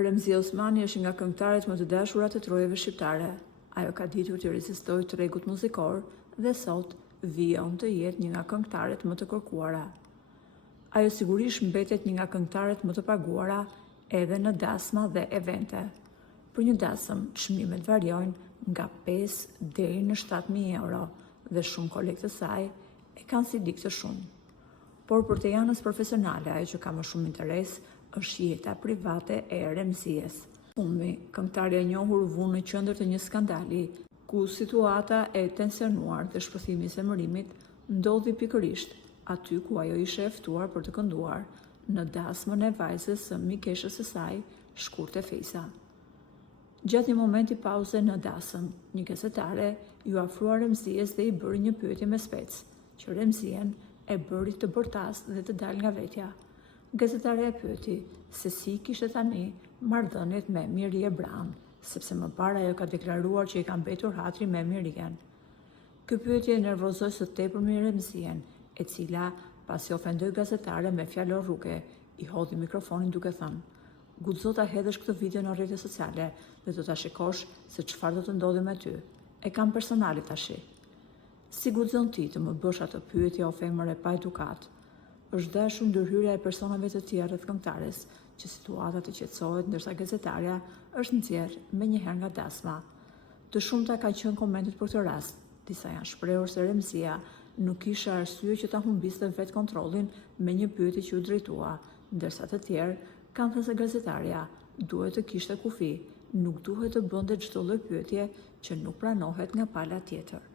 Remzia Osmani është nga këngëtarët më të dashurat të trojeve shqiptare. Ajo ka ditur të rezistojë tregut muzikor dhe sot vijon të jetë një nga këngëtarët më të kërkuara. Ajo sigurisht mbetet një nga këngëtarët më të paguara edhe në dasma dhe evente. Për një dasëm, çmimet variojnë nga 5 deri në 7.000 euro dhe shumë kolegë të saj e kanë si dikë të shumë. Por për të janës profesionale, ajo që ka më shumë interes është jeta private e Remzies. Umi, këngëtarja e njohur, vu në qendër të një skandali, ku situata e tensionuar dhe shpëthimi i zemërimit ndodhi pikërisht aty ku ajo ishte e ftuar për të kënduar në dasmën e vajzës së mikeshës së saj, Shkurte Fejsa. Gjatë një momenti pauze në dasëm, një gazetare ju afrua Remzies dhe i bëri një pyetje me spec, që Remzien e bëri të bërtas dhe të dal nga vetja. Gazetare e pyeti se si kishte tani marrëdhëniet me Mirje Bran, sepse më parë ajo ka deklaruar që i ka mbetur hatri me Mirjen. Ky pyetje e nervozoi së tepërmi Remzien, e cila pasi ofendoi gazetare me fjalë rruke, i hodhi mikrofonin duke thënë: "Guxo ta hedhësh këtë video në rrjetet sociale dhe do ta shikosh se çfarë do të ndodhi me ty. E kam personale tashi. Si guxon ti të më bësh atë pyetje o femër e pa edukat?" Është dashur ndërhyrja e personave të tjerë rreth këngëtares, që situata të qetësohet ndërsa gazetarja është nxjerr menjëherë nga dasma. Të shumta kanë qenë komentet për këtë rast. Disa janë shprehur se Remzia nuk kishte arsye që ta humbiste vetë kontrollin me një pyetje që u drejtua, ndërsa të tjerë kanë thënë se gazetarja duhet të kishte kufi, nuk duhet të bënte çdo lloj pyetje që nuk pranohet nga pala tjetër.